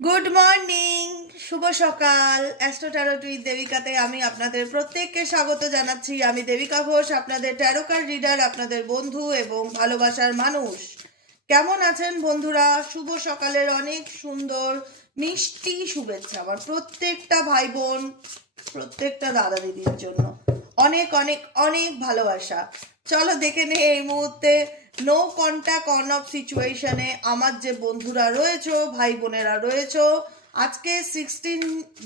Good morning, শুভ সকাল। Astro taro with দেবিকাতে আমি আপনাদের প্রত্যেককে স্বাগত জানাচ্ছি। আমি দেবিকা ঘোষ, আপনাদের ট্যারো কার্ড রিডার, আপনাদের বন্ধু এবং ভালোবাসার মানুষ। কেমন আছেন বন্ধুরা? শুভ সকালের অনেক সুন্দর মিষ্টি শুভেচ্ছা আমার প্রত্যেকটা ভাই বোন, প্রত্যেকটা দাদা দিদির জন্য অনেক অনেক অনেক ভালোবাসা। চলো দেখে নে এই মুহূর্তে নো কন্ট্যাক্ট অন অফ সিচুয়েশনে আমার যে বন্ধুরা রয়েছো, ভাই বোনেরা রয়েছো, আজকে 16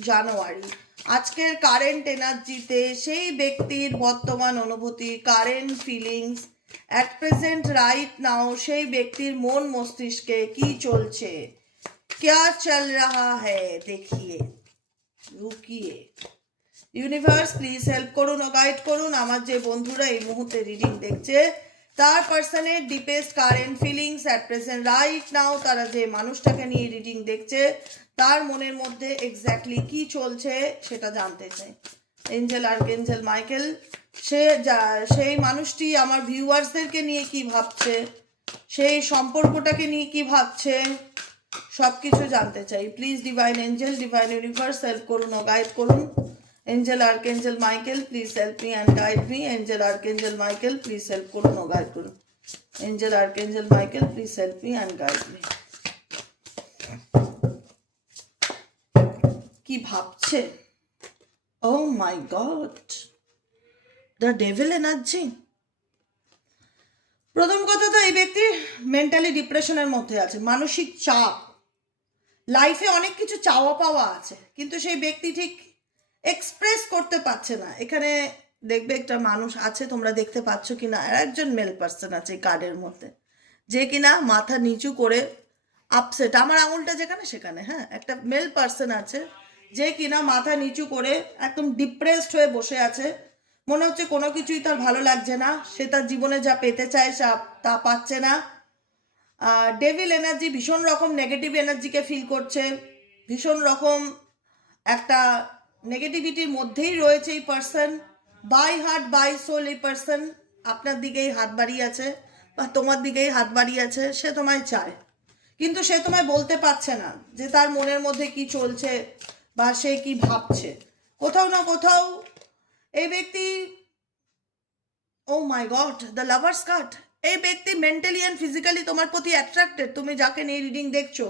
জানুয়ারি, আজকের কারেন্ট এনার্জিতে সেই ব্যক্তির বর্তমান অনুভূতি, current feelings at present right নাও, সেই ব্যক্তির মন মস্তিষ্কে কি চলছে, क्या चल रहा है, देखिए, रुकिए। ইউনিভার্স প্লিজ হেল্প করুন ও গাইড করুন আমার যে বন্ধুরা এই মুহূর্তে রিডিং দেখছে, তার পার্সনের deepest current feelings at present right নাও, তারা যে মানুষটাকে নিয়ে রিডিং দেখছে তার মনের মধ্যে এক্স্যাক্টলি কি চলছে সেটা জানতে চাই। এঞ্জেল আর্কএঞ্জেল মাইকেল, সেই মানুষটি আমার ভিউয়ার্সদেরকে নিয়ে কি ভাবছে, সেই সম্পর্কটাকে নিয়ে কি ভাবছে, সব কিছু জানতে চাই। Please divine angel, divine universe help করুন ও গাইড করুন। Angel archangel Michael please help me and guide me. Angel archangel Michael please help করুন ও গাইড করুন। Angel archangel Michael please help me and guide me. কি ভাবছে? Oh my God, the devil energy. প্রথম কথা তো এই ব্যক্তি মেন্টালি ডিপ্রেশনের মধ্যে আছে, মানসিক চাপ, লাইফে অনেক কিছু চাওয়া পাওয়া আছে কিন্তু সেই ব্যক্তি ঠিক এক্সপ্রেস করতে পারছে না। এখানে দেখবে একটা মানুষ আছে, তোমরা দেখতে পাচ্ছ কিনা, একজন মেল পার্সন আছে এই কার্ডের মধ্যে, যে কিনা মাথা নিচু করে আপসেট, আমার আঙুলটা যেখানে সেখানে, হ্যাঁ, একটা মেল পার্সন আছে যে কিনা মাথা নিচু করে একদম ডিপ্রেসড হয়ে বসে আছে। মনে হচ্ছে কোনো কিছুই তার ভালো লাগছে না, সে তার জীবনে যা পেতে চায় তা পাচ্ছে না। ডেভিল এনার্জি, ভীষণ রকম নেগেটিভ এনার্জিকে ফিল করছে, ভীষণ রকম একটা নেগেটিভিটির মধ্যেই রয়েছে এই person. By heart by soul এই পার্সন আপনার দিকেই হাত বাড়িয়ে আছে বা তোমার দিকেই হাত বাড়িয়ে আছে। সে তোমায় চায় কিন্তু সে তোমায় বলতে পারছে না যে তার মনের মধ্যে কি চলছে বা সে কি ভাবছে। কোথাও না কোথাও এই ব্যক্তি, ও my God, the lovers card, এই ব্যক্তি মেন্টালি অ্যান্ড ফিজিক্যালি তোমার প্রতি অ্যাট্রাক্টেড। তুমি যাকে নিয়ে রিডিং দেখছো,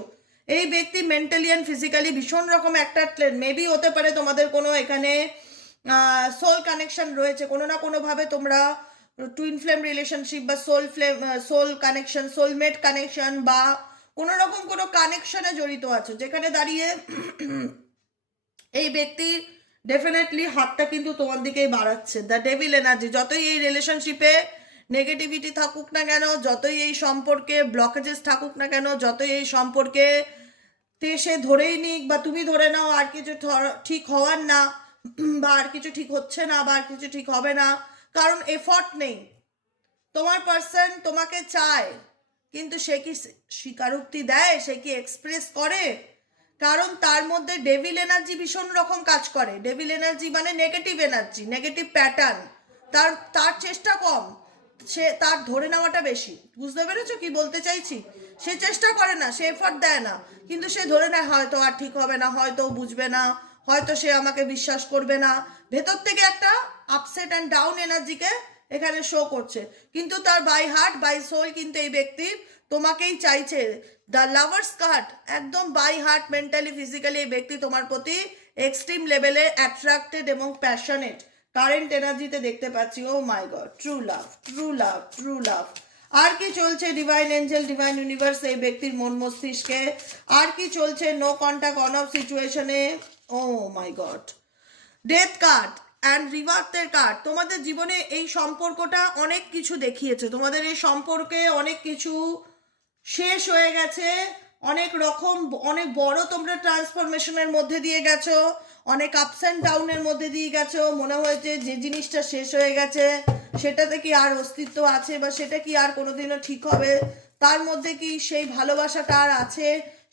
এই ব্যক্তি মেন্টালি অ্যান্ড ফিজিক্যালি ভীষণ রকম অ্যাট্রাক্টেড। মেবি হতে পারে তোমাদের কোনো এখানে সোল কানেকশন রয়েছে, কোনো না কোনোভাবে তোমরা টুইন ফ্লেম রিলেশনশিপ বা সোল কানেকশন, সোলমেট কানেকশন বা কোনো রকম কোনো কানেকশনে জড়িত আছো, যেখানে দাঁড়িয়ে এই ব্যক্তি ডেফিনেটলি হাতটা কিন্তু তোমার দিকেই বাড়াচ্ছে। দ্য ডেভিল এনার্জি, যতই এই রিলেশনশিপে নেগেটিভিটি থাকুক না কেন, যতই এই সম্পর্কে ব্লকেজেস থাকুক না কেন, যতই এই সম্পর্কে সে ধরেই নিক বা তুমি ধরে নাও আর কিছু ঠিক হওয়ার না, বা আর কিছু ঠিক হচ্ছে না, বা আর কিছু ঠিক হবে না, কারণ এফর্ট নেই। তোমার পার্সন তোমাকে চায় কিন্তু সে কি স্বীকারোক্তি দেয়, সে কি এক্সপ্রেস করে? কারণ তার মধ্যে ডেভিল এনার্জি ভীষণ রকম কাজ করে। ডেভিল এনার্জি মানে নেগেটিভ এনার্জি, নেগেটিভ প্যাটার্ন, তার তার চেষ্টা কম, সে তার ধরে নেওয়াটা বেশি। বুঝতে পেরেছো কি বলতে চাইছি? সে চেষ্টা করে না, সে এফর্ট দেয় না, কিন্তু সে ধরে নেয় হয়তো আর ঠিক হবে না, হয়তো বুঝবে না, হয়তো সে আমাকে বিশ্বাস করবে না। ভেতর থেকে একটা আপসেট অ্যান্ড ডাউন এনার্জিকে এখানে শো করছে, কিন্তু তার বাই হার্ট বাই সোল কিন্তু এই ব্যক্তির তোমাকেই চাইছে। দ্য লাভার্স কার্ড, একদম বাই হার্ট মেন্টালি ফিজিক্যালি এই ব্যক্তি তোমার প্রতি এক্সট্রিম লেভেলে অ্যাট্রাক্টেড এবং প্যাশনেট কারেন্ট এনার্জিতে দেখতে পাচ্ছি। Oh my God, true love, true love, true love. আর কি চলছে ডিভাইন এঞ্জেল, ডিভাইন ইউনিভার্স এই ব্যক্তির মন মস্তিষ্কে? আর কি চলছে নো কন্ট্যাক্ট অন অফ সিচুয়েশনে? Oh my God, death card and রিভার্সের কার্ড। তোমাদের জীবনে এই সম্পর্কটা অনেক কিছু দেখিয়েছে, তোমাদের এই সম্পর্কে অনেক কিছু শেষ হয়ে গেছে, অনেক রকম অনেক বড় তোমরা ট্রান্সফরমেশনের মধ্যে দিয়ে গেছো, অনেক আপস অ্যান্ড ডাউনের মধ্যে দিয়ে গেছো। মনে হয়েছে যে জিনিসটা শেষ হয়ে গেছে সেটাতে কি আর অস্তিত্ব আছে বা সেটা কি আর কোনোদিনও ঠিক হবে, তার মধ্যে কি সেই ভালোবাসাটা আর আছে,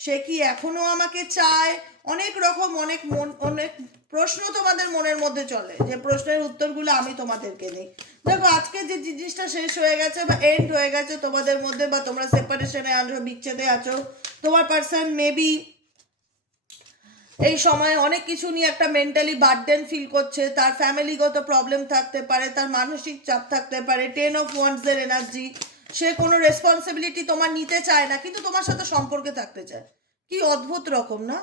সে কি এখনো আমাকে চায়, অনেক রকম অনেক প্রশ্ন তোমাদের মনের মধ্যে চলে, যে প্রশ্নের উত্তরগুলো আমি তোমাদেরকে দিই। দেখো আজকে যে জিনিসটা শেষ হয়ে গেছে বা এন্ড হয়ে গেছে তোমাদের মধ্যে, বা তোমরা সেপারেশনে আছো, বিচ্ছেদে আছো, তোমার পার্সন মেবি এই সময় অনেক কিছু নিয়ে একটা মেন্টালি বার্ডেন ফিল করছে, তার ফ্যামিলিগত প্রবলেম থাকতে পারে, তার মানসিক চাপ থাকতে পারে। 10 of Wands এর এনার্জি, সে কোনো রেসপন্সিবিলিটি তোমার নিতে চায় না কিন্তু তোমার সাথে সম্পর্কে থাকতে চায়। কি অদ্ভুত রকম না?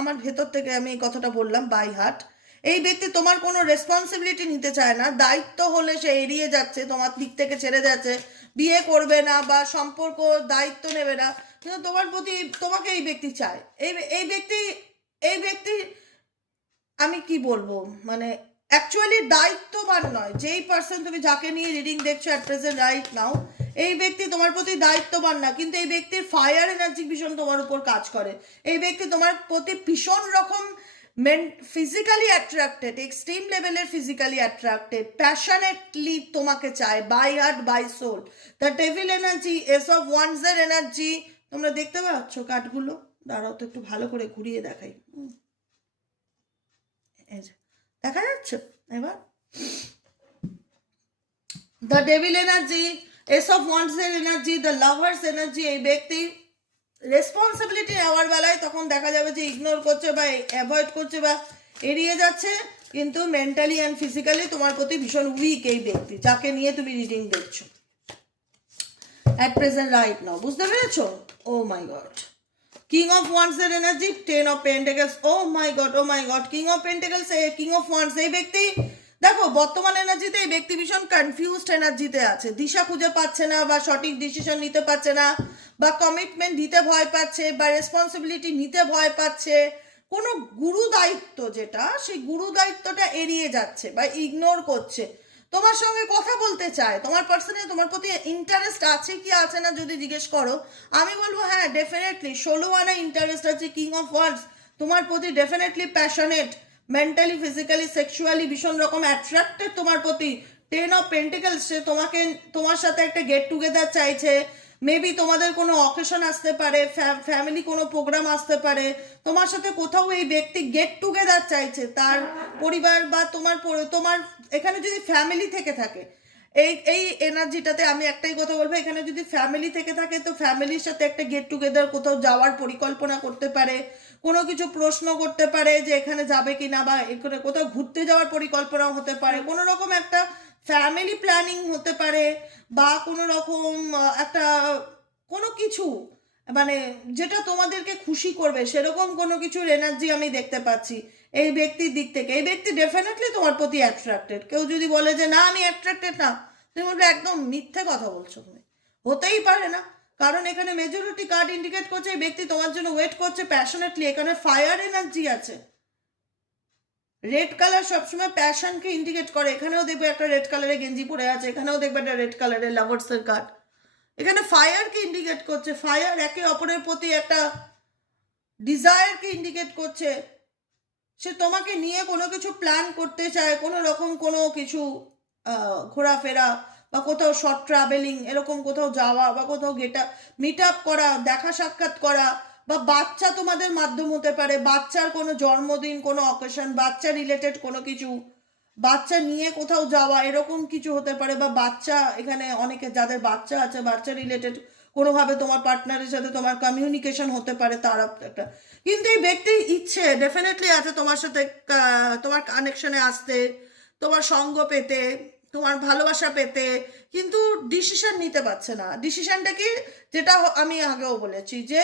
আমার ভেতর থেকে আমি এই কথাটা বললাম বাই হার্ট। এই ব্যক্তি তোমার কোনো রেসপন্সিবিলিটি নিতে চায় না, দায়িত্ব হলে সে এড়িয়ে যাচ্ছে, তোমার দিক থেকে ছেড়ে যাচ্ছে, বিয়ে করবে না বা সম্পর্ক দায়িত্ব নেবে না, কিন্তু তোমার প্রতি তোমাকে এই ব্যক্তি চায়। এই ব্যক্তি আমি কি বলবো, মানে অ্যাকচুয়ালি দায়িত্ববান নয়। যেই পার্সন তুমি যাকে নিয়ে রিডিং দেখছো অ্যাট প্রেজেন্ট রাইট নাও, এই ব্যক্তি তোমার প্রতি দায়িত্ববান না, কিন্তু এই ব্যক্তির ফায়ার এনার্জি ভীষণ তোমার উপর কাজ করে। এই ব্যক্তি তোমার প্রতি ভীষণ রকম ফিজিক্যালি অ্যাট্রাক্টেড, এক্সট্রিম লেভেলের ফিজিক্যালি অ্যাট্রাক্টেড, প্যাশনেটলি তোমাকে চায়, by heart by soul. The devil energy, ace of wands এর এনার্জি, তোমরা দেখতে পাচ্ছ কার্ডগুলো? দাঁড়াও তো একটু ভালো করে ঘুরিয়ে দেখাই। দেখা যাচ্ছে এবার? The devil energy, ace of wands এর এনার্জি, দ্য লাভার্স এনার্জি। এই ব্যক্তি রেসপন্সিবিলিটি নেওয়ার বেলায় তখন দেখা যাবে যে ইগনোর করছে বা অ্যাভয়েড করছে বা এড়িয়ে যাচ্ছে, কিন্তু মেন্টালি অ্যান্ড ফিজিক্যালি তোমার প্রতি ভীষণ উইক এই ব্যক্তি যাকে নিয়ে তুমি রিডিং দেখছো অ্যাট প্রেজেন্ট রাইট নাও। বুঝতে পেরেছো? Oh my god, king of wands এর energy, 10 of Pentacles। Oh my god, king of pentacles, king of wands. এই ব্যক্তি দেখো বর্তমান এনার্জিতে এই ব্যক্তি ভীষণ কনফিউজড এনার্জিতে আছে, দিশা খুঁজে পাচ্ছে না বা সঠিক ডিসিশন নিতে পারছে না, বা কমিটমেন্ট দিতে ভয় পাচ্ছে, বা রেসপন্সিবিলিটি নিতে ভয় পাচ্ছে। কোনো গুরু দায়িত্ব যেটা, সেই গুরু দায়িত্বটা এড়িয়ে যাচ্ছে বা ইগনোর করছে। তোমার সঙ্গে কথা বলতে চায়, তোমার পার্সনে তোমার প্রতি ইন্টারেস্ট আছে কি আছে না যদি জিজ্ঞেস করো, আমি বলবো হ্যাঁ ডেফিনেটলি 16 আনা ইন্টারেস্ট আছে। কিং অফ ওয়ান্ডস তোমার প্রতি definitely passionate, mentally physically sexually ভীষণ রকম অ্যাট্রাক্টেড তোমার প্রতি। 10 of Pentacles, সে তোমার সাথে একটা গেট টুগেদার চাইছে। মেবি তোমাদের কোনো অকেশন আসতে পারে, ফ্যামিলি কোনো প্রোগ্রাম আসতে পারে, তোমার সাথে কোথাও এই ব্যক্তি গেট টুগেদার চাইছে। তার পরিবার বা তোমার এখানে যদি ফ্যামিলি থেকে থাকে, এই এনার্জিটাতে আমি একটাই কথা বলবো, এখানে যদি ফ্যামিলি থেকে থাকে তো ফ্যামিলির সাথে একটা গেট টুগেদার কোথাও যাওয়ার পরিকল্পনা করতে পারে, কোনো কিছু প্রশ্ন করতে পারে যে এখানে যাবে কিনা, বা এখানে কোথাও ঘুরতে যাওয়ার পরিকল্পনাও হতে পারে, কোনো রকম একটা ফ্যামিলি প্ল্যানিং হতে পারে, বা কোনো রকম একটা কোনো কিছু, মানে যেটা তোমাদেরকে খুশি করবে সেরকম কোনো কিছুর এনার্জি আমি দেখতে পাচ্ছি এই ব্যক্তির দিক থেকে। এই ব্যক্তি ডেফিনেটলি তোমার প্রতি অ্যাট্রাক্টেড। কেউ যদি বলে যে না আমি অ্যাট্রাক্টেড না, তুমি বলবে একদম মিথ্যে কথা বলছো, তুমি হতেই পারে না। কারণ এখানে মেজরিটি কার্ড ইন্ডিকেট করছে এই ব্যক্তি তোমার জন্য ওয়েট করছে প্যাশনেটলি। এখানে ফায়ার এনার্জি আছে, রেড কালার সবসময় প্যাশনকে ইন্ডিকেট করে। এখানেও দেখবে একটা রেড কালারের গেঞ্জি পরে আছে, এখানেও দেখবে একটা রেড কালারের লাভার্সের কার্ড। এখানে ফায়ারকে ইন্ডিকেট করছে, ফায়ার একে অপরের প্রতি একটা ডিজায়ারকে ইন্ডিকেট করছে। সে তোমাকে নিয়ে কোনো কিছু প্ল্যান করতে চায়, কোনো রকম কোনো কিছু ঘোরাফেরা বা কোথাও শর্ট ট্রাভেলিং, এরকম কোথাও যাওয়া বা কোথাও মিট আপ করা, দেখা সাক্ষাৎ করা, বা বাচ্চা তোমাদের মাধ্যম হতে পারে, বাচ্চার কোনো জন্মদিন, কোনো অকেশন, বাচ্চা রিলেটেড কোনো কিছু, বাচ্চা নিয়ে কোথাও যাওয়া, এরকম কিছু হতে পারে। বা বাচ্চা, এখানে অনেকে যাদের বাচ্চা আছে, বাচ্চা রিলেটেড কোনোভাবে তোমার পার্টনারের সাথে তোমার কমিউনিকেশন হতে পারে, তার একটা। কিন্তু এই ব্যক্তির ইচ্ছে ডেফিনেটলি আছে তোমার সাথে তোমার কানেকশনে আসতে, তোমার সঙ্গ পেতে, তোমার ভালোবাসা পেতে, কিন্তু ডিসিশন নিতে পারছে না। ডিসিশনটা কি, যেটা আমি আগেও বলেছি যে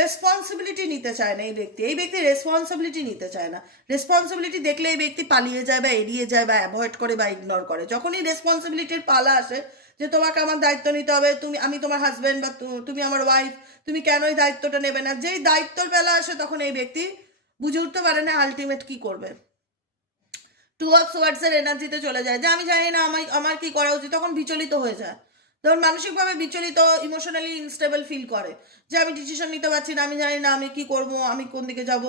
রেসপন্সিবিলিটি নিতে চায় না এই ব্যক্তি রেসপন্সিবিলিটি নিতে চায় না। রেসপন্সিবিলিটি দেখলে এই ব্যক্তি পালিয়ে যায় বা এড়িয়ে যায় বা অ্যাভয়েড করে বা ইগনোর করে। যখনই রেসপন্সিবিলিটির পালা আসে যে তোমাকে আমার দায়িত্ব নিতে হবে, আমি তোমার হাজব্যান্ড বা তুমি আমার ওয়াইফ, তুমি কেন এই দায়িত্বটা নেবে না, যেই দায়িত্বর বেলা আসে তখন এই ব্যক্তি বুঝে উঠতে পারে না আলটিমেট কি করবে। 2 of Swords এর এনার্জিতে চলে যায় যে আমি জানি না আমার কি করা উচিত, তখন বিচলিত হয়ে যায়, তখন মানসিকভাবে বিচলিত, ইমোশনালি ইনস্টেবল ফিল করে যে আমি ডিসিশন নিতে পারছি না, আমি জানি না আমি কি করব, আমি কোন দিকে যাব,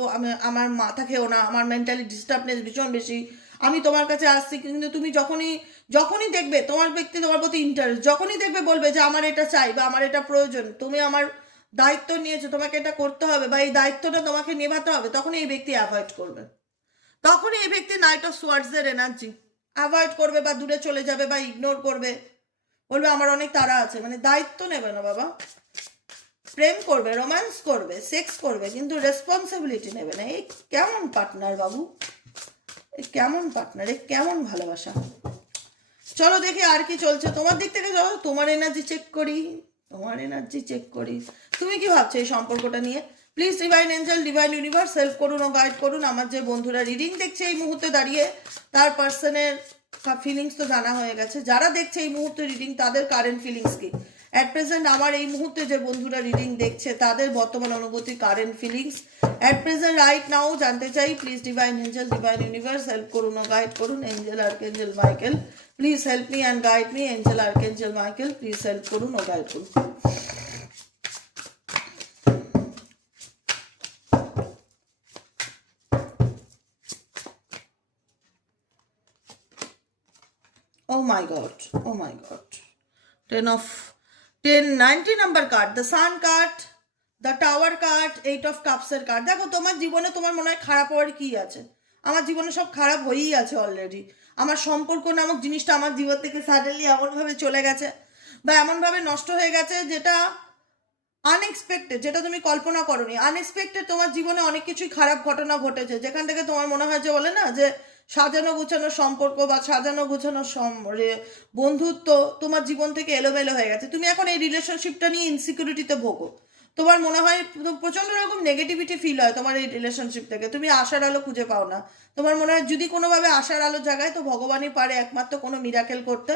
আমার মাথা খেও না, আমার মেন্টালি ডিস্টার্বনেস ভীষণ বেশি, আমি তোমার কাছে আসছি। কিন্তু তুমি যখনই দেখবে তোমার ব্যক্তি তোমার প্রতি ইন্টারেস্ট, যখনই দেখবে বলবে যে আমার এটা চাই বা আমার এটা প্রয়োজন, তুমি আমার দায়িত্ব নিয়েছো, তোমাকে এটা করতে হবে বা এই দায়িত্বটা তোমাকে নেভাতে হবে, তখনই এই ব্যক্তি অ্যাভয়েড করবে। তখনই এই ব্যক্তি নাইট অফ সোয়ার্ডস এর এনার্জি অ্যাভয়েড করবে বা দূরে চলে যাবে বা ইগনোর করবে, বলবে আমার অনেক তাড়া আছে, মানে দায়িত্ব নেবে না বাবা। প্রেম করবে, রোম্যান্স করবে, সেক্স করবে, কিন্তু রেসপন্সিবিলিটি নেবে না। এই কেমন পার্টনার বাবু, এ কেমন পার্টনার, এ কেমন ভালোবাসা? চলো দেখি আর কি চলছে তোমার দিক থেকে। চলো তোমার এনার্জি চেক করি, তোমার এনার্জি চেক করি। তুমি কি ভাবছো এই সম্পর্কটা নিয়ে? Please divine angel, divine universe help করুন ও গাইড করুন। আমার যে বন্ধুরা রিডিং দেখছে এই মুহূর্তে দাঁড়িয়ে, তার পার্সনের ফিলিংস তো জানা হয়ে গেছে। যারা দেখছে এই মুহূর্তে রিডিং, তাদের কারেন্ট ফিলিংস কি অ্যাট প্রেজেন্ট? আমার এই মুহূর্তে যে বন্ধুরা রিডিং দেখছে, তাদের বর্তমান অনুভূতি, current feelings at present right now জানতে চাই। Please divine angel, divine universe help করুন ও গাইড করুন। Angel, archangel Michael, please help me and guide me. Angel, archangel Michael, please help করুন ও গাইড করুন। Oh my God, oh my God. 90 number card, the sun card, the tower card, 8 of cups এর card. দেখো তোমার জীবনে তোমার মনে হয় খারাপ হওয়ার কি আছে? আমার জীবনে সব খারাপ হয়েই আছে অলরেডি। আমার সম্পর্ক নামক জিনিসটা আমার জীবন থেকে সাডেনলি এমনভাবে চলে গেছে বা এমনভাবে নষ্ট হয়ে গেছে, যেটা আনএক্সপেক্টেড, যেটা তুমি কল্পনা করোনি। আনএক্সপেক্টেড তোমার জীবনে অনেক কিছুই খারাপ ঘটনা ঘটেছে, যেখান থেকে তোমার মনে হয় যে, বলে না যে সাজানো গুছানো সম্পর্ক বা সাজানো গুছানো বন্ধুত্ব তোমার জীবন থেকে এলোমেলো হয়ে গেছে। তুমি এখন এই রিলেশনশিপটা নিয়ে ইনসিকিউরিটিতে ভোগো। তোমার মনে হয় প্রচন্ড রকম নেগেটিভিটি ফিল হয় তোমার এই রিলেশনশিপ থেকে। তুমি আশার আলো খুঁজে পাও না। তোমার মনে হয় যদি কোনোভাবে আশার আলো জাগায়, তো ভগবানই পারে একমাত্র কোনো মিরাকেল করতে।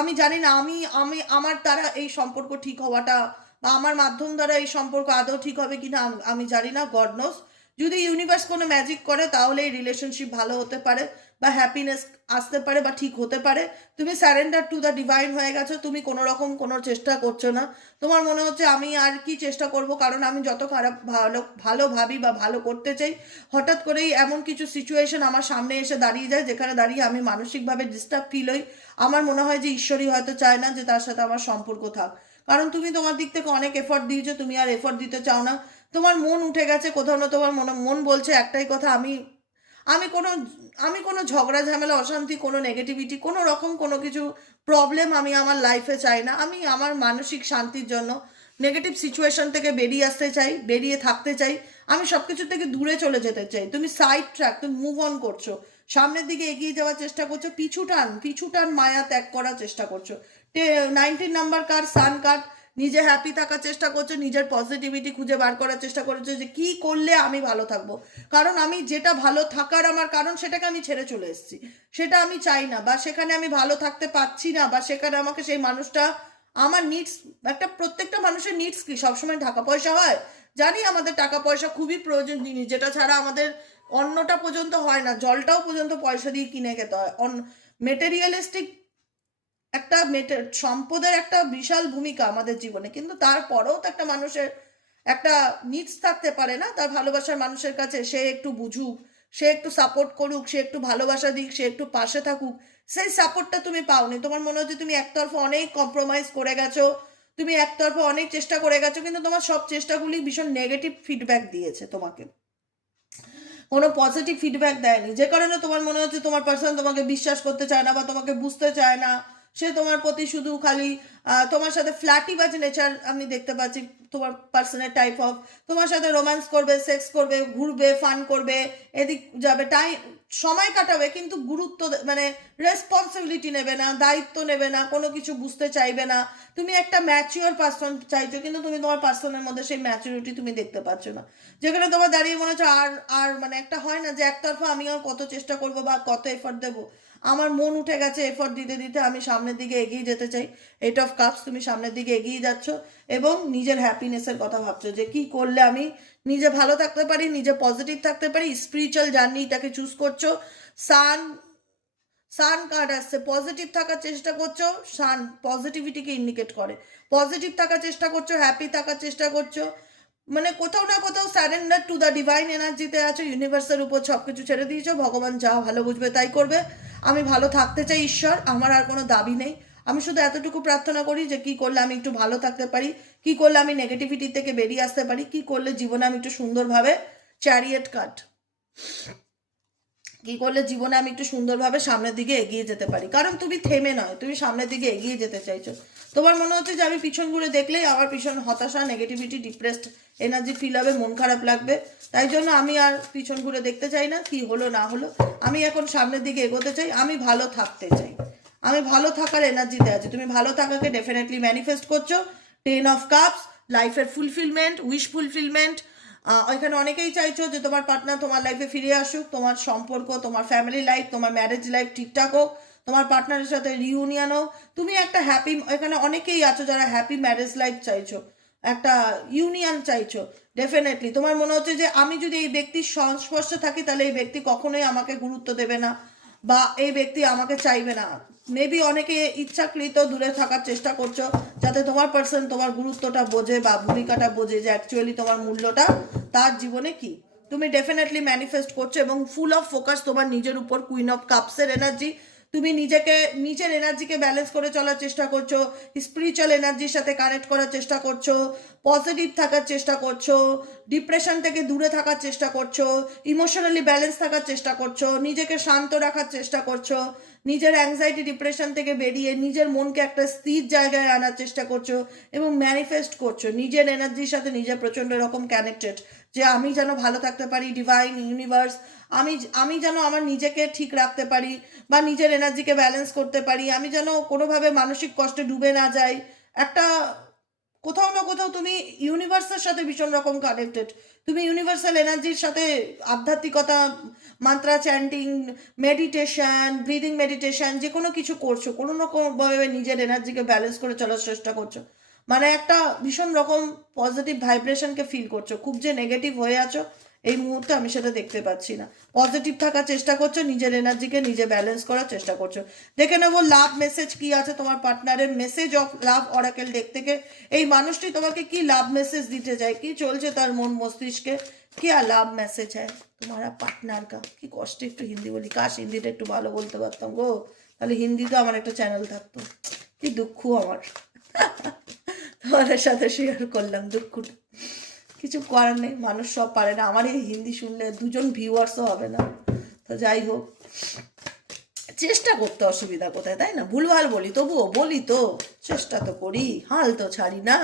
আমি জানি না আমি আমি আমার দ্বারা এই সম্পর্ক ঠিক হওয়াটা বা আমার মাধ্যম দ্বারা এই সম্পর্ক আদৌ ঠিক হবে কিনা আমি জানি না, গড নোস। যদি ইউনিভার্স কোনো ম্যাজিক করে, তাহলে এই রিলেশনশিপ ভালো হতে পারে বা হ্যাপিনেস আসতে পারে বা ঠিক হতে পারে। তুমি স্যারেন্ডার টু দ্য ডিভাইন হয়ে গেছো। তুমি কোনো রকম কোনো চেষ্টা করছো না। তোমার মনে হচ্ছে আমি আর কি চেষ্টা করব, কারণ আমি যত খারাপ ভালো ভাবি বা ভালো করতে চাই, হঠাৎ করেই এমন কিছু সিচুয়েশন আমার সামনে এসে দাঁড়িয়ে যায়, যেখানে দাঁড়িয়ে আমি মানসিকভাবে ডিস্টার্ব ফিল হই। আমার মনে হয় যে ঈশ্বরই হয়তো চায় না যে তার সাথে আমার সম্পর্ক থাক, কারণ তুমি তোমার দিক থেকে অনেক এফর্ট দিয়েছো, তুমি আর এফর্ট দিতে চাও না। তোমার মন উঠে গেছে কোথাও না, তোমার মন বলছে একটাই কথা, আমি আমি কোনো আমি কোনো ঝগড়া ঝামেলা, অশান্তি, কোনো নেগেটিভিটি, কোনো রকম কোনো কিছু প্রবলেম আমি আমার লাইফে চাই না। আমি আমার মানসিক শান্তির জন্য নেগেটিভ সিচুয়েশন থেকে বেরিয়ে আসতে চাই, বেরিয়ে থাকতে চাই। আমি সব কিছু থেকে দূরে চলে যেতে চাই। তুমি সাইড ট্র্যাক, তুমি মুভ অন করছো, সামনের দিকে এগিয়ে যাওয়ার চেষ্টা করছো, পিছু টান মায়া ত্যাগ করার চেষ্টা করছো। 19 নাম্বার কার্ড, সান কার্ড, নিজে হ্যাপি থাকার চেষ্টা করছো, নিজের পজিটিভিটি খুঁজে বার করার চেষ্টা করছো যে কি করলে আমি ভালো থাকবো। কারণ আমি যেটা ভালো থাকার আমার কারণ, সেটাকে আমি ছেড়ে চলে এসেছি, সেটা আমি চাই না, বা সেখানে আমি ভালো থাকতে পারছি না, বা সেখানে আমাকে সেই মানুষটা আমার নিডস, একটা প্রত্যেকটা মানুষের নিডস কি সবসময় টাকা পয়সা হয়? জানি আমাদের টাকা পয়সা খুবই প্রয়োজন জিনিস, যেটা ছাড়া আমাদের অন্নটা পর্যন্ত হয় না, জলটাও পর্যন্ত পয়সা দিয়ে কিনে খেতে হয়। মেটেরিয়ালিস্টিক একটা সম্পদের একটা বিশাল ভূমিকা আমাদের জীবনে, কিন্তু তারপরেও তো একটা মানুষের একটা নিডস থাকতে পারে না, তার ভালোবাসার মানুষের কাছে। সে একটু বুঝুক, সে একটু সাপোর্ট করুক, সে একটু ভালোবাসা দিক, সে একটু পাশে থাকুক। সেই সাপোর্টটা তুমি পাওনি। তোমার মনে হচ্ছে তুমি একতরফা অনেক কম্প্রোমাইজ করে গেছো, তুমি একতরফা অনেক চেষ্টা করে গেছো, কিন্তু তোমার সব চেষ্টাগুলি ভীষণ নেগেটিভ ফিডব্যাক দিয়েছে তোমাকে, কোনো পজিটিভ ফিডব্যাক দেয়নি। যে কারণে তোমার মনে হচ্ছে তোমার পার্সন তোমাকে বিশ্বাস করতে চায় না বা তোমাকে বুঝতে চায় না। সে তোমার প্রতি শুধু খালি তোমার সাথে ফ্ল্যাটিবাজ নেচার আমি দেখতে পাচ্ছি। তোমার পার্সনের টাইপ অফ, তোমার সাথে রোম্যান্স করবে, সেক্স করবে, ঘুরবে, ফান করবে, এদিক যাবে, সময় কাটাবে, কিন্তু গুরুত্ব মানে রেসপন্সিবিলিটি নেবে না, দায়িত্ব নেবে না, কোনো কিছু বুঝতে চাইবে না। তুমি একটা ম্যাচিওর পার্সন চাইছো, কিন্তু তুমি তোমার পার্সনের মধ্যে সেই ম্যাচুরিটি তুমি দেখতে পাচ্ছ না। যেখানে তোমার দাঁড়িয়ে মনে হচ্ছে আর আর মানে একটা হয় না যে একতরফা আমি আর কত চেষ্টা করব বা কত এফর্ট দেবো। আমার মন উঠে গেছে এফর্ট দিতে দিতে, আমি সামনের দিকে এগিয়ে যেতে চাই। 8 অফ কাপস, তুমি সামনের দিকে এগিয়ে যাচ্ছ এবং নিজের হ্যাপিনেসের কথা ভাবছো যে কি করলে আমি নিজে ভালো থাকতে পারি, নিজে পজিটিভ থাকতে পারি। স্পিরিচুয়াল জার্নিটাকে চুজ করছো। সান সান কার্ড আসছে, পজিটিভ থাকার চেষ্টা করছো। সান পজিটিভিটিকে ইন্ডিকেট করে, পজিটিভ থাকার চেষ্টা করছো, হ্যাপি থাকার চেষ্টা করছো, মানে কোথাও না কোথাও সারেন্ডার টু দ্য ডিভাইন এনার্জিতে আছো। ইউনিভার্সের উপর সব কিছু ছেড়ে দিয়েছো, ভগবান যা ভালো বুঝবে তাই করবে। আমি ভালো থাকতে চাই ঈশ্বর, আমার আর কোনো দাবি নেই। আমি শুধু এতটুকু প্রার্থনা করি যে কি করলে আমি একটু ভালো থাকতে পারি, কি করলে আমি নেগেটিভিটি থেকে বেরিয়ে আসতে পারি, কি করলে জীবনে আমি একটু সুন্দরভাবে চ্যারিয়েট কাট, কি করলে জীবনে আমি একটু সুন্দরভাবে সামনের দিকে এগিয়ে যেতে পারি। কারণ তুমি থেমে নয়, তুমি সামনের দিকে এগিয়ে যেতে চাইছো। তোমার মনে হচ্ছে যে আমি পিছন ঘুরে দেখলেই আমার ভীষণ হতাশা, নেগেটিভিটি, ডিপ্রেসড এনার্জি ফিল হবে, মন খারাপ লাগবে। তাই জন্য আমি আর পিছন ঘুরে দেখতে চাই না কি হলো না হলো। আমি এখন সামনের দিকে এগোতে চাই, আমি ভালো থাকতে চাই, আমি ভালো থাকার এনার্জিতে আছি। তুমি ভালো থাকাকে ডেফিনেটলি ম্যানিফেস্ট করছো। 10 of Cups, লাইফের ফুলফিলমেন্ট, উইশ ফুলফিলমেন্ট। এখানে অনেকেই চাইছো যে তোমার পার্টনার তোমার লাইফে ফিরে আসুক, তোমার সম্পর্ক, তোমার ফ্যামিলি লাইফ, তোমার ম্যারেজ লাইফ ঠিকঠাক হোক, তোমার পার্টনারের সাথে রিউনিয়ন হোক, তুমি একটা হ্যাপি, এখানে অনেকেই আছো যারা হ্যাপি ম্যারেজ লাইফ চাইছো, একটা ইউনিয়ন চাইছো। ডেফিনেটলি তোমার মনে হচ্ছে যে আমি যদি এই ব্যক্তির সংস্পর্শে থাকি তাহলে এই ব্যক্তি কখনোই আমাকে গুরুত্ব দেবে না, বা এই ব্যক্তি আমাকে চাইবে না। মেবি অনেকে ইচ্ছাকৃত দূরে থাকার চেষ্টা করছো যাতে তোমার পার্সন তোমার গুরুত্বটা বোঝে বা ভূমিকাটা বোঝে, যে অ্যাকচুয়ালি তোমার মূল্যটা তার জীবনে কি। তুমি ডেফিনেটলি ম্যানিফেস্ট করছো এবং ফুল অফ ফোকাস তোমার নিজের উপর, কুইন অফ কাপসের এনার্জি। তুমি নিজেকে, নিজের এনার্জিকে ব্যালেন্স করে চলার চেষ্টা করছো, স্পিরিচুয়াল এনার্জির সাথে কানেক্ট করার চেষ্টা করছো, পজিটিভ থাকার চেষ্টা করছো, ডিপ্রেশন থেকে দূরে থাকার চেষ্টা করছো, ইমোশনালি ব্যালেন্স থাকার চেষ্টা করছো, নিজেকে শান্ত রাখার চেষ্টা করছো, নিজের অ্যাংজাইটি ডিপ্রেশন থেকে বেরিয়ে নিজের মনকে একটা স্থির জায়গায় আনার চেষ্টা করছো এবং ম্যানিফেস্ট করছো নিজের এনার্জির সাথে নিজে প্রচণ্ড রকম কানেক্টেড, যে আমি যেন ভালো থাকতে পারি, ডিভাইন ইউনিভার্স, আমি আমি যেন আমার নিজেকে ঠিক রাখতে পারি বা নিজের এনার্জিকে ব্যালেন্স করতে পারি, আমি যেন কোনোভাবে মানসিক কষ্টে ডুবে না যাই। একটা কোথাও না কোথাও তুমি ইউনিভার্সের সাথে ভীষণ রকম কানেক্টেড। তুমি ইউনিভার্সাল এনার্জির সাথে আধ্যাত্মিকতা, mantra chanting, meditation, breathing meditation, যে কোনো কিছু করছো, কোনো রকমভাবে নিজের এনার্জিকে ব্যালেন্স করে চলার চেষ্টা করছো। মানে একটা ভীষণ রকম পজিটিভ ভাইব্রেশনকে ফিল করছো। খুব যে নেগেটিভ হয়ে আছো এই মুহূর্তে আমি সেটা দেখতে পাচ্ছি না। পজিটিভ থাকার চেষ্টা করছো, নিজের এনার্জিকে নিজে ব্যালেন্স করার চেষ্টা করছো। দেখে নেবো লাভ মেসেজ কি আছে তোমার পার্টনারের। Message of love oracle deck থেকে এই মানুষটি তোমাকে কি লাভ মেসেজ দিতে চায়, কি চলছে তার মন মস্তিষ্কে, क्या लाभ मैसेज है तुम्हारा पार्टनर का। কি কষ্টে একটু হিন্দি বলি, কাশ হিন্দিটা একটু ভালো বলতে পারতাম গো, তাহলে হিন্দি তো আমার একটা চ্যানেল থাকতো। কি দুঃখ আমার, তোমাদের সাথে শেয়ার করলাম দুঃখটা। কিছু করার নেই, মানুষ সব পারে না। আমার এই হিন্দি শুনলে 2জন ভিউয়ার্সও হবে না। তো যাই হোক, চেষ্টা করতে অসুবিধা কোথায়, তাই না? ভুলভাল বলি তবুও বলি তো, চেষ্টা তো করি, হাল তো ছাড়ি না।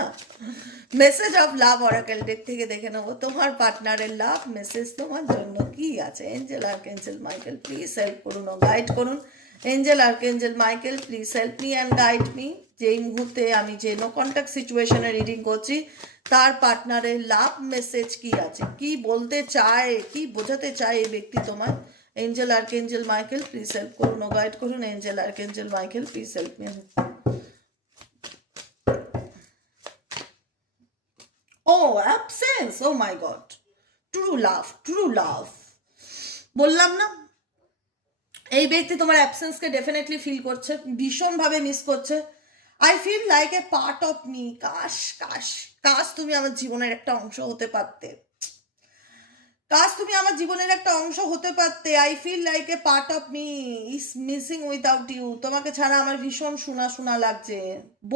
Message of love oracle deck থেকে দেখে নেবো তোমার পার্টনারের লাভ মেসেজ তোমার জন্য কি আছে। Angel archangel Michael please help করুন ও গাইড করুন। Angel archangel Michael please help me and guide me. যেই মুহূর্তে আমি যে নো কন্ট্যাক্ট সিচুয়েশনে রিডিং করছি তার পার্টনারের লাভ মেসেজ কি আছে, কি বলতে চায়, কি বোঝাতে চায় এই ব্যক্তি তোমার। Angel archangel Michael please help করুন ও গাইড করুন। Angel archangel Michael please help me. Oh, absence. Oh my God. True love, true love. বললাম না, এই ব্যক্তি তোমার অ্যাবসেন্সকে ডেফিনেটলি ফিল করছে, ভীষণভাবে মিস করছে। I feel like a part of me. কাশ কাশ কাশ তুমি আমার জীবনের একটা অংশ হতে পারতে, কাশ তুমি আমার জীবনের একটা অংশ হতে পারতে। I feel like a part of me is missing without you. তোমাকে ছাড়া আমার ভীষণ শোনা শোনা লাগছে।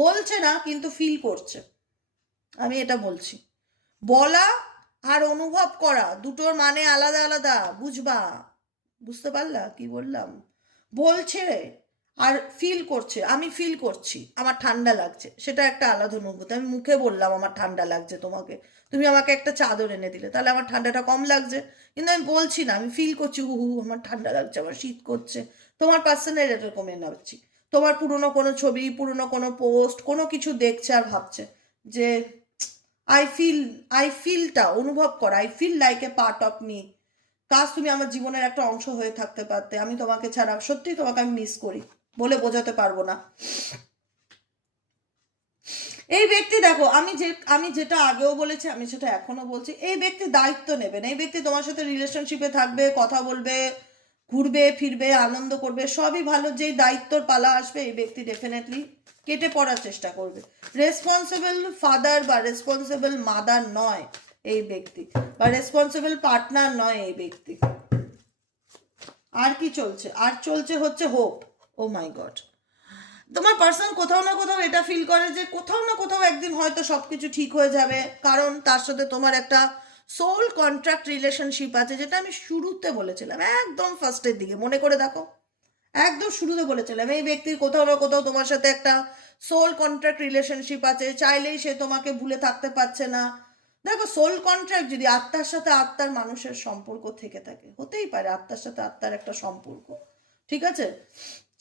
বলছে না কিন্তু ফিল করছে, আমি এটা বলছি। বলা আর অনুভব করা দুটোর মানে আলাদা আলাদা, বুঝবা? বুঝতে পারলা কি বললাম? বলছে আর ফিল করছে। আমি ফিল করছি আমার ঠান্ডা লাগছে, সেটা একটা আলাদা অনুভূতি। আমি মুখে বললাম আমার ঠান্ডা লাগছে তোমাকে, তুমি আমাকে একটা চাদর এনে দিলে, তাহলে আমার ঠান্ডাটা কম লাগছে। কিন্তু আমি বলছি না, আমি ফিল করছি, হু হু আমার ঠান্ডা লাগছে, আমার শীত করছে। তোমার পার্সোনাল এরকম এনার্জি। তোমার পুরনো কোনো ছবি, পুরনো কোনো পোস্ট, কোনো কিছু দেখছে আর ভাবছে যে আই ফিলটা অনুভব করা। I feel like a part of me. কাজ তুমি আমার জীবনের একটা অংশ হয়ে থাকতে পারতে। আমি তোমাকে ছাড়া সত্যি তোমাকে আমি মিস করি, বলে বোঝাতে পারবো না। এই ব্যক্তি দেখো, আমি যেটা আগেও বলেছি, আমি সেটা এখনো বলছি, এই ব্যক্তি দায়িত্ব নেবেন। এই ব্যক্তি তোমার সাথে রিলেশনশিপে থাকবে, কথা বলবে, ঘুরবে ফিরবে, আনন্দ করবে, সবই ভালো। যেই দায়িত্বর পালা আসবে এই ব্যক্তি ডেফিনেটলি কেটে পড়ার চেষ্টা করবে। রেসপন্সিবল ফাদার বা রেসপন্সিবল মাদার নয় এই ব্যক্তি, বা রেসপন্সিবল পার্টনার নয় এই ব্যক্তি। আর কি চলছে? আর চলছে হচ্ছে হোপ। ও মাই গড, তোমার পার্সন কোথাও না কোথাও এটা ফিল করে যে কোথাও না কোথাও একদিন হয়তো সবকিছু ঠিক হয়ে যাবে, কারণ তার সাথে তোমার একটা সোল কন্ট্রাক্ট রিলেশনশিপ আছে, যেটা আমি শুরুতে বলেছিলাম, একদম ফার্স্টের দিকে মনে করে দেখো, একদম শুরুতে বলেছিলাম এই ব্যক্তির কোথাও না কোথাও তোমার সাথে একটা সোল কন্ট্রাক্ট রিলেশনশিপ আছে, চাইলেই সে তোমাকে ভুলে থাকতে পারছে না। দেখো, সোল কন্ট্রাক্ট যদি আত্মার সাথে আত্মার মানুষের সম্পর্ক থেকে থাকে, হতেই পারে আত্মার সাথে আত্মার একটা সম্পর্ক, ঠিক আছে,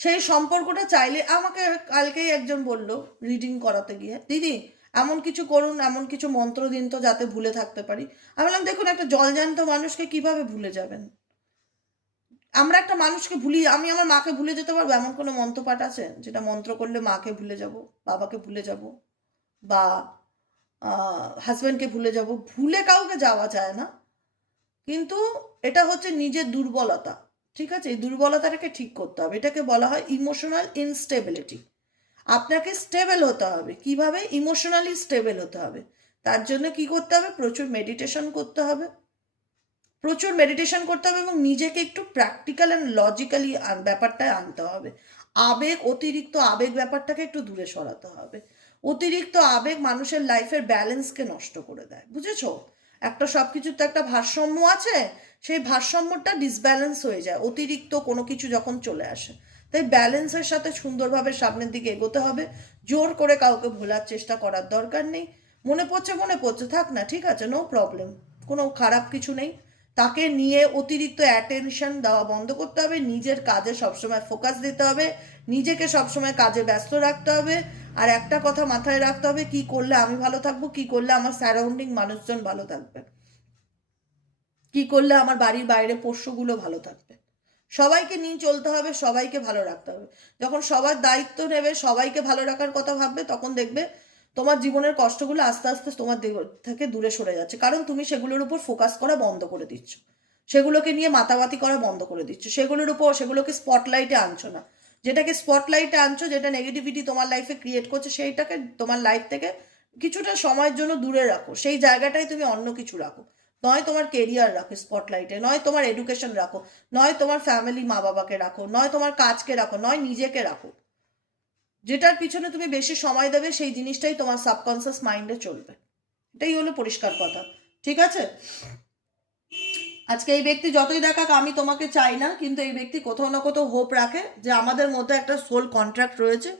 সেই সম্পর্কটা চাইলে, আমাকে কালকেই একজন বলল রিডিং করাতে গিয়ে, দিদি এমন কিছু করুন, এমন কিছু মন্ত্র দিন তো যাতে ভুলে থাকতে পারি। আমি বললাম, দেখুন, একটা জলজ্যান্ত মানুষকে কিভাবে ভুলে যাবেন? আমরা একটা মানুষকে ভুলি, আমি আমার মাকে ভুলে যেতে পারবো এমন কোনো মন্ত্রপাঠ আছে যেটা মন্ত্র করলে মাকে ভুলে যাব, বাবাকে ভুলে যাব, বা হাজব্যান্ডকে ভুলে যাব? ভুলে কাউকে যাওয়া যায় না, কিন্তু এটা হচ্ছে নিজের দুর্বলতা, ঠিক আছে? এই দুর্বলতাটাকে ঠিক করতে হবে, এটাকে বলা হয় ইমোশনাল ইনস্টেবিলিটি। আপনাকে স্টেবল হতে হবে। কিভাবে? ইমোশনালি স্টেবল হতে হবে। তার জন্য কি করতে হবে? প্রচুর মেডিটেশন করতে হবে, প্রচুর মেডিটেশন করতে হবে, এবং নিজেকে একটু প্র্যাকটিক্যাল অ্যান্ড লজিক্যালি ব্যাপারটায় আনতে হবে। আবেগ, অতিরিক্ত আবেগ ব্যাপারটাকে একটু দূরে সরাতে হবে। অতিরিক্ত আবেগ মানুষের লাইফের ব্যালেন্সকে নষ্ট করে দেয়, বুঝেছো? একটা সব কিছুর তো একটা ভারসাম্য আছে, সেই ভারসাম্যটা ডিসব্যালেন্স হয়ে যায় অতিরিক্ত কোনো কিছু যখন চলে আসে। তাই ব্যালেন্সের সাথে সুন্দরভাবে সামনের দিকে এগোতে হবে। জোর করে কাউকে ভোলার চেষ্টা করার দরকার নেই। মনে পড়ছে, থাক না, ঠিক আছে, নো প্রবলেম, কোনো খারাপ কিছু নেই। তাকে নিয়ে অতিরিক্ত অ্যাটেনশন দেওয়া বন্ধ করতে হবে, নিজের কাজে সবসময় ফোকাস দিতে হবে, নিজেকে সবসময় কাজে ব্যস্ত রাখতে হবে। আর একটা কথা মাথায় রাখতে হবে, কি করলে আমি ভালো থাকবো, কি করলে আমার সারাউন্ডিং মানুষজন ভালো থাকবে, কি করলে আমার বাড়ির বাইরে পোষ্যগুলো ভালো থাকবে। সবাইকে নিয়ে চলতে হবে, সবাইকে ভালো রাখতে হবে। যখন সবার দায়িত্ব নেবে, সবাইকে ভালো রাখার কথা ভাববে, তখন দেখবে তোমার জীবনের কষ্টগুলো আস্তে আস্তে তোমার থেকে দূরে সরে যাচ্ছে, কারণ তুমি সেগুলোর উপর ফোকাস করা বন্ধ করে দিচ্ছ, সেগুলোকে নিয়ে মাতামাতি করা বন্ধ করে দিচ্ছ, সেগুলোকে স্পটলাইটে আনছো না। যেটাকে স্পটলাইটে আনছো, যেটা নেগেটিভিটি তোমার লাইফে ক্রিয়েট করছে, সেইটাকে তোমার লাইফ থেকে কিছুটা সময়ের জন্য দূরে রাখো। সেই জায়গাটায় তুমি অন্য কিছু রাখো। নয় তোমার কেরিয়ার রাখো স্পটলাইটে, নয় তোমার এডুকেশন রাখো, নয় তোমার ফ্যামিলি মা বাবাকে রাখো, নয় তোমার কাজকে রাখো, নয় নিজেকে রাখো। যেটার পিছনে তুমি বেশি সময় দেবে, সেই জিনিসটাই তোমার সাবকনসিয়াস মাইন্ডে চলবে। এটাই হলো পরিষ্কার কথা, ঠিক আছে? আজকে এই ব্যক্তি যতই দেখাক আমি তোমাকে চাই না, কিন্তু এই ব্যক্তি কোথাও না কোথাও হোপ রাখে যে আমাদের মধ্যে একটা সোল কন্ট্রাক্ট রয়েছে,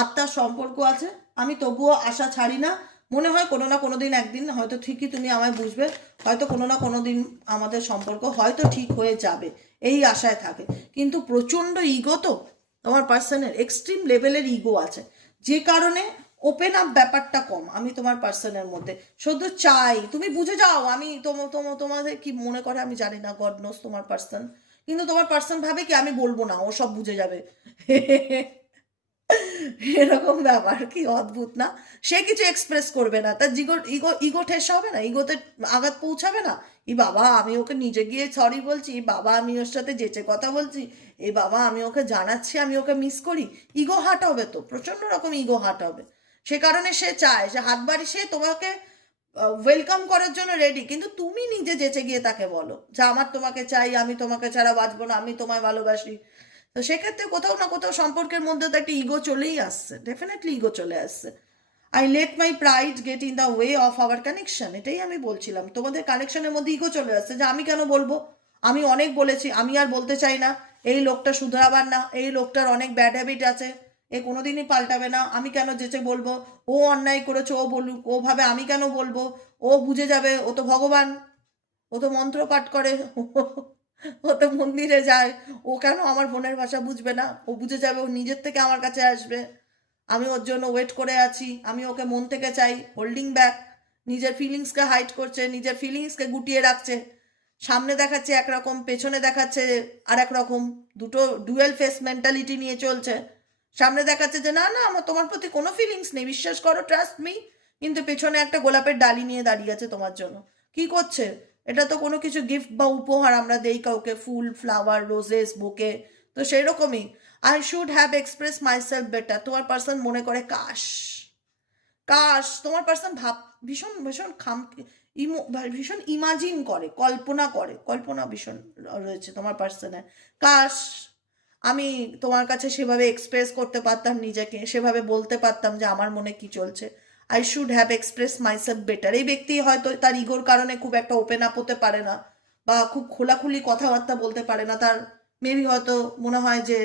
আত্মার সম্পর্ক আছে। আমি তবুও আশা ছাড়ি না। মনে হয় কোনো না কোনো দিন, একদিন হয়তো ঠিকই তুমি আমায় বুঝবে, হয়তো কোনো না কোনো দিন আমাদের সম্পর্ক হয়তো ঠিক হয়ে যাবে, এই আশায় থাকে। কিন্তু প্রচণ্ড ইগো তো তোমার পার্সনের, এক্সট্রিম লেভেলের ইগো আছে, যে কারণে ওপেন আপ ব্যাপারটা কম আমি তোমার পার্সনের মধ্যে। শুধু চাই তুমি বুঝে যাও, আমি তোমাদের কি মনে করে আমি জানি না, গড নোস তোমার পার্সন। কিন্তু তোমার পার্সন ভাবে কি আমি বলবো না, ও সব বুঝে যাবে। এরকম ব্যাপার, কি অদ্ভুত না? সে কিছু এক্সপ্রেস করবে না, তার ইগো ইগো ইগো ঠেস হবে না, ইগোতে আঘাত পৌঁছাবে না। ই বাবা, আমি ওকে নিজে গিয়ে সরি বলছি, বাবা আমি ওর সাথে যেচে কথা বলছি, এই বাবা আমি ওকে জানাচ্ছি আমি ওকে মিস করি। ইগো হার্ট হবে তো, প্রচন্ড রকম ইগো হার্ট হবে। সে কারণে সে চায়, সে হাত বাড়ি, সে তোমাকে ওয়েলকাম করার জন্য রেডি, কিন্তু তুমি নিজে যেচে গিয়ে তাকে বলো যে আমার তোমাকে চাই, আমি তোমাকে ছাড়া বাঁচবো না, আমি তোমায় ভালোবাসি। তো সেক্ষেত্রে কোথাও না কোথাও সম্পর্কের মধ্যে তো একটা ইগো চলেই আসছে, ডেফিনেটলি ইগো চলে আসছে। I let my pride get in the way of our connection, এটাই আমি বলছিলাম, তোমাদের কানেকশনের মধ্যে ইগো চলে আসছে যে আমি কেন বলবো, আমি অনেক বলেছি, আমি আর বলতে চাই না, এই লোকটা শুধরাবার না, এই লোকটার অনেক ব্যাড হ্যাবিট আছে, এ কোনোদিনই পাল্টাবে না, আমি কেন যেচে বলবো, ও অন্যায় করেছে ও বলুক, ও ভাবে আমি কেন বলবো, ও বুঝে যাবে, ও তো ভগবান, ও তো মন্ত্র পাঠ করে, ও তো মন্দিরে যায়, ও কেন আমার বোনের ভাষা বুঝবে না, ও বুঝে যাবে, ও নিজের থেকে আমার কাছে আসবে, আমি ওর জন্য ওয়েট করে আছি, আমি ওকে মন থেকে চাই, হোল্ডিং ব্যাক, নিজের ফিলিংসকে হাইড করছে, নিজের ফিলিংসকে গুটিয়ে রাখছে, সামনে দেখাচ্ছে একরকম, পেছনে দেখাচ্ছে আর এক রকম, দুটো ডুয়েল ফেস মেন্টালিটি নিয়ে চলছে। সামনে দেখাচ্ছে যে না না আমার তোমার প্রতি কোনো ফিলিংস নেই, বিশ্বাস করো, ট্রাস্ট মি, কিন্তু পেছনে একটা গোলাপের ডালি নিয়ে দাঁড়িয়ে আছে তোমার জন্য। কি করছে? এটা তো কোনো কিছু গিফট বা উপহার আমরা দেই কাউকে, ফুল, ফ্লাওয়ার, রোজেস, বুকে, তো সেই রকমই I should have express myself better. তোমার পার্সন মনে করে কাশ, কাশ তোমার পার্সন ভীষণ ভীষণ ভীষণ ইমাজিন করে, কল্পনা করে, কল্পনা ভীষণ রয়েছে তোমার পার্সনের। কাশ আমি তোমার কাছে সেভাবে এক্সপ্রেস করতে পারতাম নিজেকে, সেভাবে বলতে পারতাম যে আমার মনে কি চলছে। I should have express myself better. এই ব্যক্তি হয়তো তার ইগোর কারণে খুব একটা ওপেন আপ হতে পারে না, বা খুব খোলাখুলি কথাবার্তা বলতে পারে না। তার মেবি হয়তো মনে হয় যে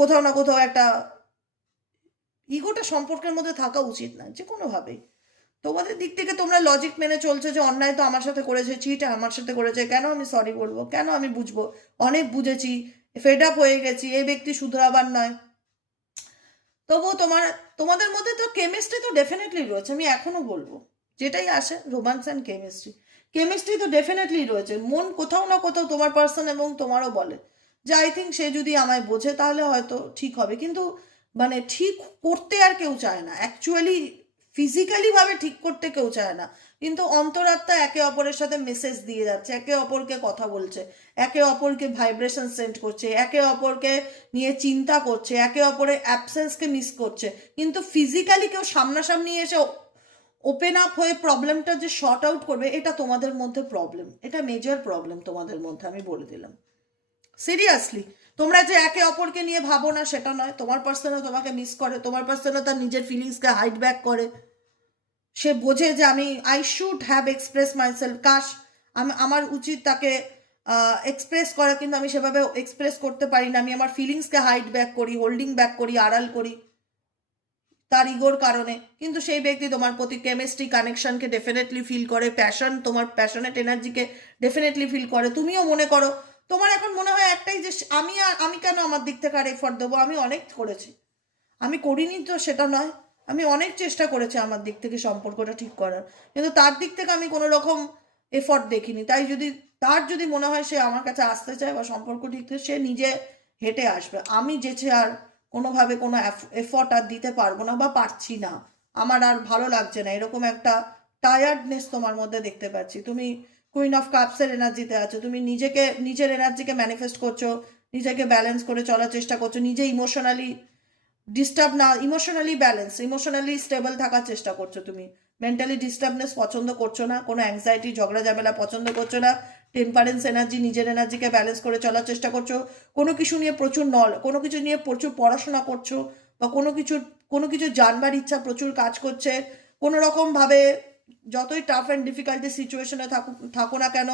কোথাও না কোথাও একটা ইগোটা সম্পর্কের মধ্যে থাকা উচিত না যে কোনোভাবেই। তোমাদের দিক থেকে তোমরা লজিক মেনে চলছো যে অন্যায় তো আমার সাথে করেছে, চিট আমার সাথে করেছে, কেন আমি সরি বলবো, কেন আমি বুঝবো, অনেক বুঝেছি, ফেড আপ হয়ে গেছি, এই ব্যক্তি শুধরাবার নয়। তবুও তোমাদের মধ্যে তো কেমিস্ট্রি তো ডেফিনেটলি রয়েছে, আমি এখনো বলবো যেটাই আসে রোমান্স অ্যান্ড কেমিস্ট্রি তো ডেফিনেটলি রয়েছে। মন কোথাও না কোথাও তোমার পার্সন এবং তোমারও বলে যে আই থিঙ্ক সে যদি আমায় বোঝে তাহলে হয়তো ঠিক হবে, কিন্তু মানে ঠিক করতে আর কেউ চায় না, অ্যাকচুয়ালি ফিজিক্যালি ভাবে ঠিক করতে কেউ চায় না, কিন্তু অন্তরাত্মা একে অপরের সাথে মেসেজ দিয়ে যাচ্ছে, একে অপরকে কথা বলছে, একে অপরকে ভাইব্রেশন সেন্ড করছে, একে অপরকে নিয়ে চিন্তা করছে, একে অপরের অ্যাবসেন্সকে মিস করছে, কিন্তু ফিজিক্যালি কেউ সামনাসামনি এসে ওপেন আপ হয়ে প্রবলেমটা যে শর্ট আউট করবে, এটা তোমাদের মধ্যে প্রবলেম, এটা মেজর প্রবলেম তোমাদের মধ্যে, আমি বলে দিলাম সিরিয়াসলি। তোমরা যে একে অপরকে নিয়ে ভাবো না সেটা নয়, তোমার পার্সনও তোমাকে মিস করে, তোমার পার্সনও তার নিজের ফিলিংসকে হাইড ব্যাক করে, সে বোঝে যে আমি I should have express myself, কাশ আমার উচিত তাকে এক্সপ্রেস করা, কিন্তু আমি সেভাবে এক্সপ্রেস করতে পারি না, আমি আমার ফিলিংসকে হাইড ব্যাক করি, হোল্ডিং ব্যাক করি, আড়াল করি তার ইগোর কারণে। কিন্তু সেই ব্যক্তি তোমার প্রতি কেমিস্ট্রি কানেকশনকে ডেফিনেটলি ফিল করে, প্যাশন, তোমার প্যাশনেট এনার্জিকে ডেফিনেটলি ফিল করে, তুমিও মনে করো। তোমার এখন মনে হয় একটাই যে আমি কেন আমার দিক থেকে আর এফর্ট দেবো, আমি অনেক করেছি, আমি করিনি তো সেটা নয়, আমি অনেক চেষ্টা করেছি আমার দিক থেকে সম্পর্কটা ঠিক করার, কিন্তু তার দিক থেকে আমি কোনো রকম এফর্ট দেখিনি। তাই তার যদি মনে হয় সে আমার কাছে আসতে চায় বা সম্পর্ক ঠিক থেকে, সে নিজে হেঁটে আসবে, আমি যেছে আর কোনোভাবে কোনো এফর্ট আর দিতে পারবো না বা পারছি না, আমার আর ভালো লাগছে না, এরকম একটা টায়ার্ডনেস তোমার মধ্যে দেখতে পাচ্ছি। তুমি কুইন অফ কাপসের এনার্জিতে আছো, তুমি নিজের এনার্জিকে ম্যানিফেস্ট করছো, নিজেকে ব্যালেন্স করে চলার চেষ্টা করছো, নিজে ইমোশনালি ডিস্টার্ব না, ইমোশনালি স্টেবল থাকার চেষ্টা করছো, তুমি মেন্টালি ডিস্টার্বনেস পছন্দ করছো না, কোনো অ্যাংজাইটি ঝগড়া ঝামেলা পছন্দ করছো না, টেম্পারেন্স এনার্জি, নিজের এনার্জিকে ব্যালেন্স করে চলার চেষ্টা করছো, কোনো কিছু নিয়ে কোনো কিছু নিয়ে প্রচুর পড়াশোনা করছো, বা কোনো কিছু জানবার ইচ্ছা প্রচুর কাজ করছে, কোনো রকমভাবে যতই টাফ অ্যান্ড ডিফিকাল্টি সিচুয়েশনে থাকো না কেন,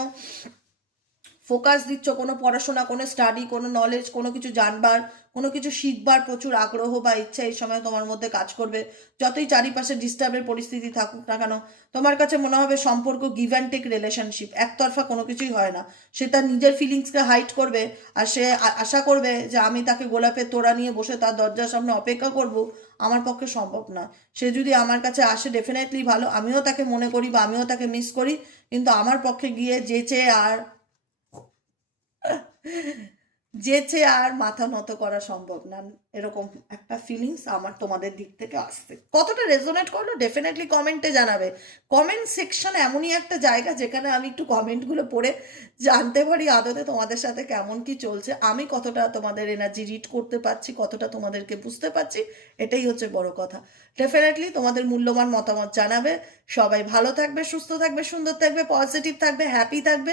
ফোকাস দিচ্ছ কোনো পড়াশোনা, কোনো স্টাডি, কোনো নলেজ, কোনো কিছু জানবার, কোনো কিছু শিখবার প্রচুর আগ্রহ বা ইচ্ছা এই সময় তোমার মধ্যে কাজ করবে। যতই চারিপাশে ডিস্টার্বের পরিস্থিতি থাকুক না কেন, তোমার কাছে মনে হবে সম্পর্ক গিভ অ্যান্ড টেক রিলেশনশিপ, একতরফা কোনো কিছুই হয় না। সে তার নিজের ফিলিংসকে হাইড করবে, আর সে আশা করবে যে আমি তাকে গোলাপের তোড়া নিয়ে বসে তার দরজার সামনে অপেক্ষা করব, আমার পক্ষে সম্ভব নয়। সে যদি আমার কাছে আসে ডেফিনেটলি ভালো, আমিও তাকে মনে করি বা আমিও তাকে মিস করি, কিন্তু আমার পক্ষে গিয়ে যেচে আর মাথা নত করা সম্ভব না, এরকম একটা ফিলিংস আমার তোমাদের দিক থেকে আসছে। কতটা রেজোনেট করলো ডেফিনেটলি কমেন্টে জানাবে। কমেন্ট সেকশন এমনই একটা জায়গা যেখানে আমি একটু কমেন্টগুলো পড়ে জানতে পারি আদতে তোমাদের সাথে কেমন কি চলছে, আমি কতটা তোমাদের এনার্জি রিড করতে পারছি, কতটা তোমাদেরকে বুঝতে পারছি, এটাই হচ্ছে বড় কথা। ডেফিনেটলি তোমাদের মূল্যবান মতামত জানাবে। সবাই ভালো থাকবে, সুস্থ থাকবে, সুন্দর থাকবে, পজিটিভ থাকবে, হ্যাপি থাকবে।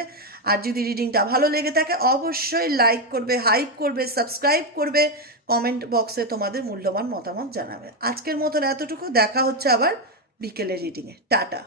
আর যদি রিডিংটা ভালো লেগে থাকে অবশ্যই লাইক করবে, হাইপ করবে, সাবস্ক্রাইব করবে, কমেন্ট বক্সে তোমাদের মূল্যবান মতামত জানাবে। আজকের মতন এতটুকু, দেখা হচ্ছে আবার বিকেলের রিডিংয়ে। টাটা।